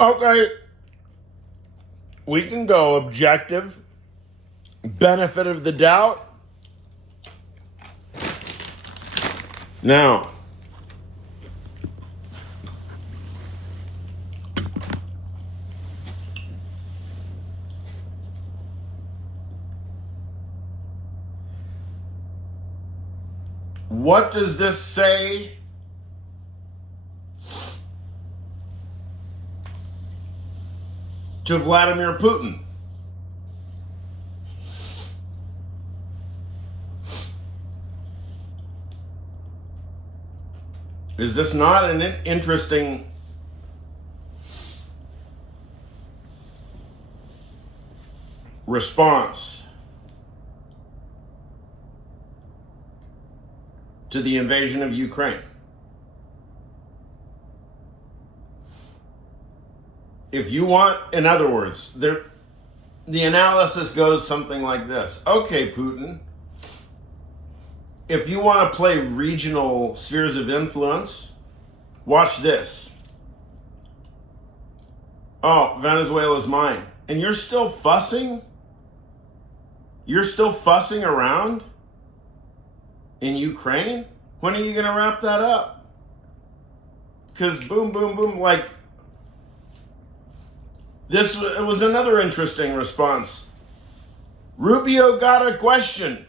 Okay, we can go objective, benefit of the doubt. Now, what does this say to Vladimir Putin? Is this not an interesting response to the invasion of Ukraine? If you want, in other words, the analysis goes something like this. Okay, Putin, if you want to play regional spheres of influence, watch this. Oh, Venezuela's mine. And you're still fussing? You're still fussing around in Ukraine? When are you going to wrap that up? Because boom, boom, boom, like, this was another interesting response. Rubio got a question.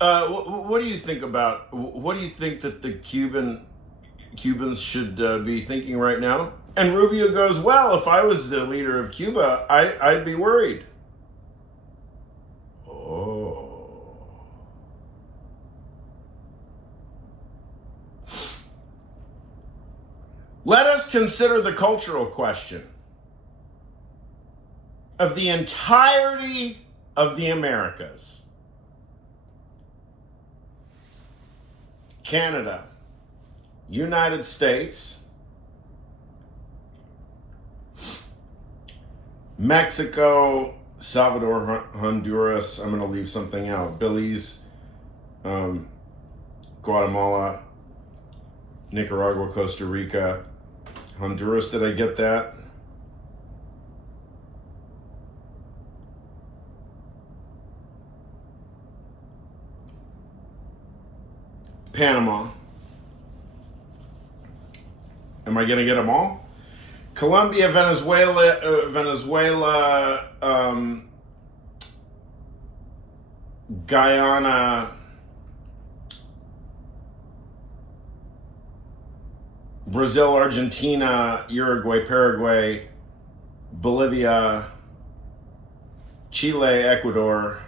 What do you think about? What do you think that the Cubans should be thinking right now? And Rubio goes, well, if I was the leader of Cuba, I'd be worried. Oh. Let us consider the cultural question of the entirety of the Americas. Canada, United States, Mexico, Salvador, Honduras, I'm going to leave something out, Belize, Guatemala, Nicaragua, Costa Rica, Honduras, did I get that? Panama. Am I going to get them all? Colombia, Venezuela, Guyana, Brazil, Argentina, Uruguay, Paraguay, Bolivia, Chile, Ecuador.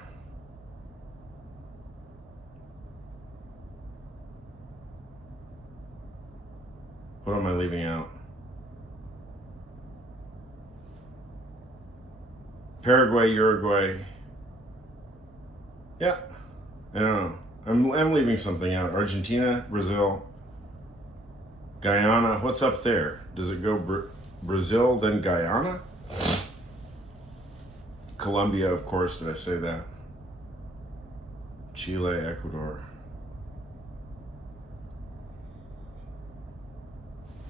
What am I leaving out? Paraguay, Uruguay. Yeah, I don't know. I'm leaving something out. Argentina, Brazil, Guyana. What's up there? Does it go Brazil, then Guyana? Colombia, of course. Did I say that? Chile, Ecuador.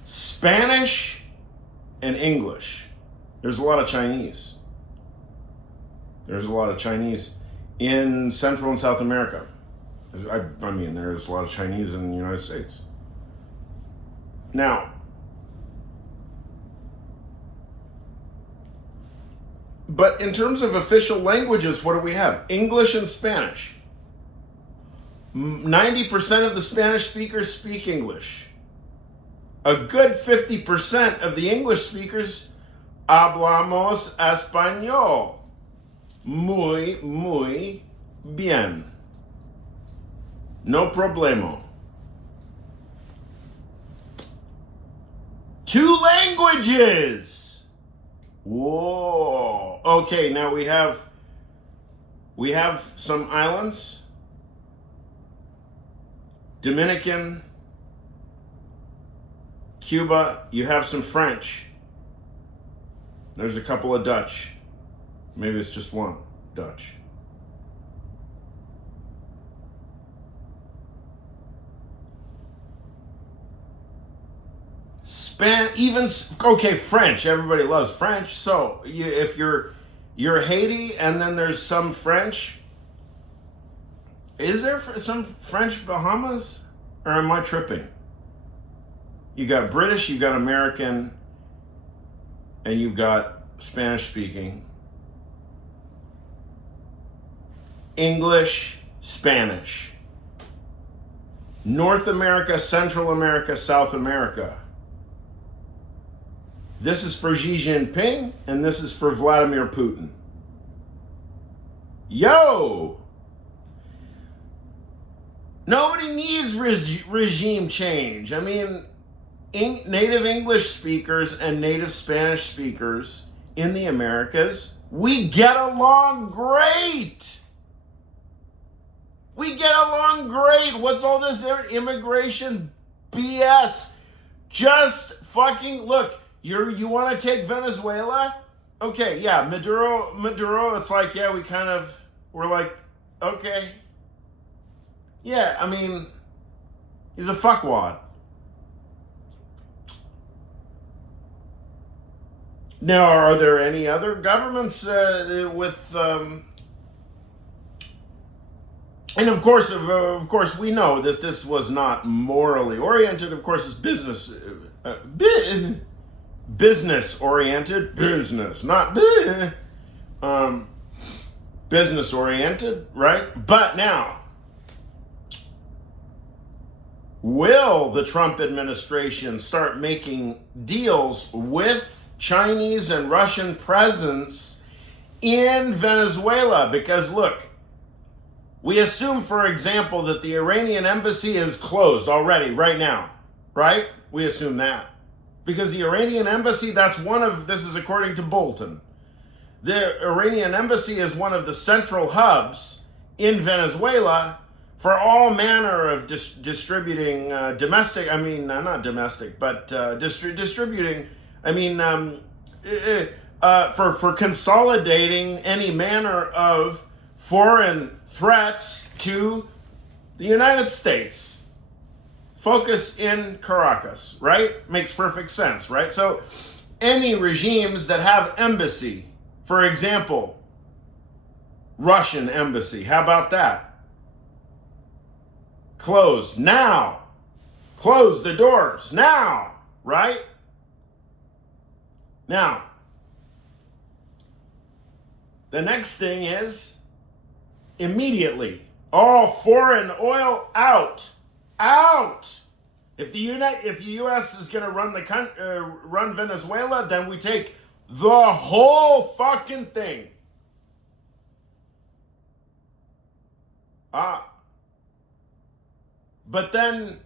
Spanish and English. There's a lot of Chinese. There's a lot of Chinese in Central and South America. I mean, there's a lot of Chinese in the United States. Now, but in terms of official languages, what do we have? English and Spanish. 90% of the Spanish speakers speak English. A good 50% of the English speakers hablamos español. Muy, muy bien. No problema. 2 languages. Whoa. Okay, now we have some islands. Dominican, Cuba, you have some French. There's a couple of Dutch. Maybe it's just one Dutch. Spain. Okay, French. Everybody loves French. So if you're Haiti and then there's some French, is there some French Bahamas, or am I tripping? You got British, you got American, and you've got Spanish speaking, English, Spanish, North America, Central America, South America. This is for Xi Jinping, and this is for Vladimir Putin. Yo! Nobody needs regime change. I mean, native English speakers and native Spanish speakers in the Americas, we get along great. We get along great. What's all this immigration BS? Just fucking look. You want to take Venezuela? Okay, yeah, Maduro, it's like, yeah, we're like, okay. Yeah, I mean, he's a fuckwad. Now, are there any other governments with, and of course, we know that this was not morally oriented. Of course, it's business oriented, not business oriented, right? But now, will the Trump administration start making deals with Chinese and Russian presence in Venezuela? Because look, we assume, for example, that the Iranian embassy is closed already right now, right? We assume that. Because the Iranian embassy, this is according to Bolton, the Iranian embassy is one of the central hubs in Venezuela for all manner of distributing for consolidating any manner of foreign threats to the United States. Focus in Caracas, right? Makes perfect sense, right? So any regimes that have embassy, for example, Russian embassy, how about that? Closed now. Close the doors now, right? Now, the next thing is immediately all foreign oil out. If the U.S. is going to run Venezuela, then we take the whole fucking thing. But then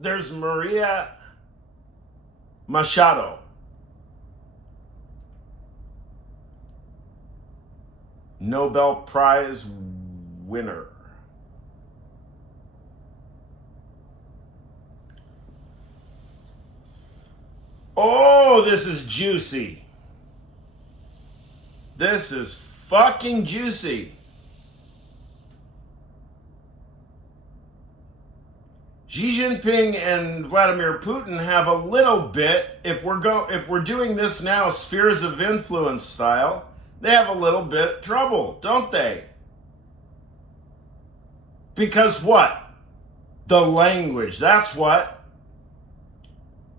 there's Maria Machado. Nobel Prize winner. Oh, this is juicy. This is fucking juicy. Xi Jinping and Vladimir Putin have a little bit, if we're doing this now spheres of influence style, they have a little bit trouble, don't they? Because what? The language, that's what.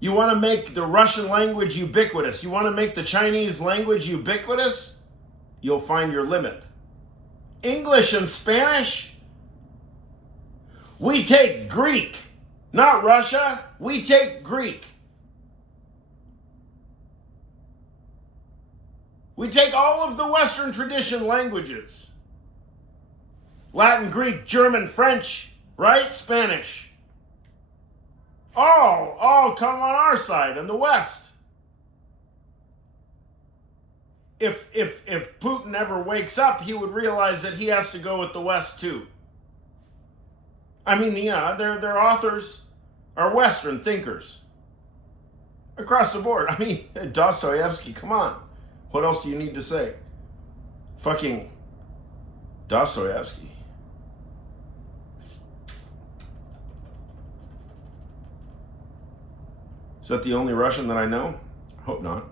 You want to make the Russian language ubiquitous. You want to make the Chinese language ubiquitous? You'll find your limit. English and Spanish? We take Greek, not Russia. We take Greek. We take all of the Western tradition languages. Latin, Greek, German, French, right? Spanish. All come on our side in the West. If Putin ever wakes up, he would realize that he has to go with the West too. I mean, their authors are Western thinkers. Across the board. I mean, Dostoevsky, come on. What else do you need to say? Fucking Dostoevsky. Is that the only Russian that I know? I hope not.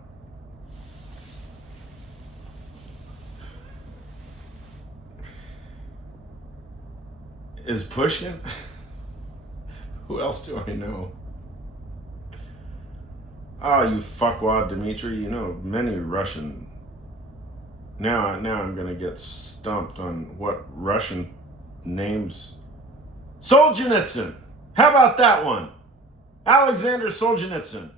Is Pushkin? Who else do I know? Oh, you fuckwad, Dmitry. You know many Russian. Now I'm gonna get stumped on what Russian names. Solzhenitsyn. How about that one? Alexander Solzhenitsyn.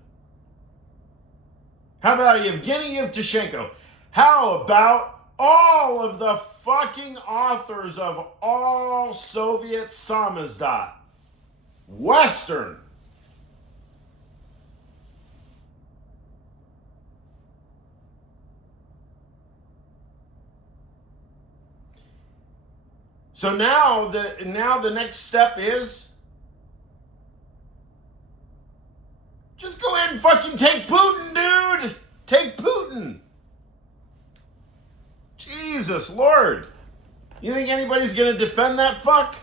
How about Yevgeny Yevtushenko? How about all of the fucking authors of all Soviet samizdat? Western. So now the next step is just go ahead and fucking take Putin, dude. Take Putin. Jesus Lord. You think anybody's gonna defend that fuck?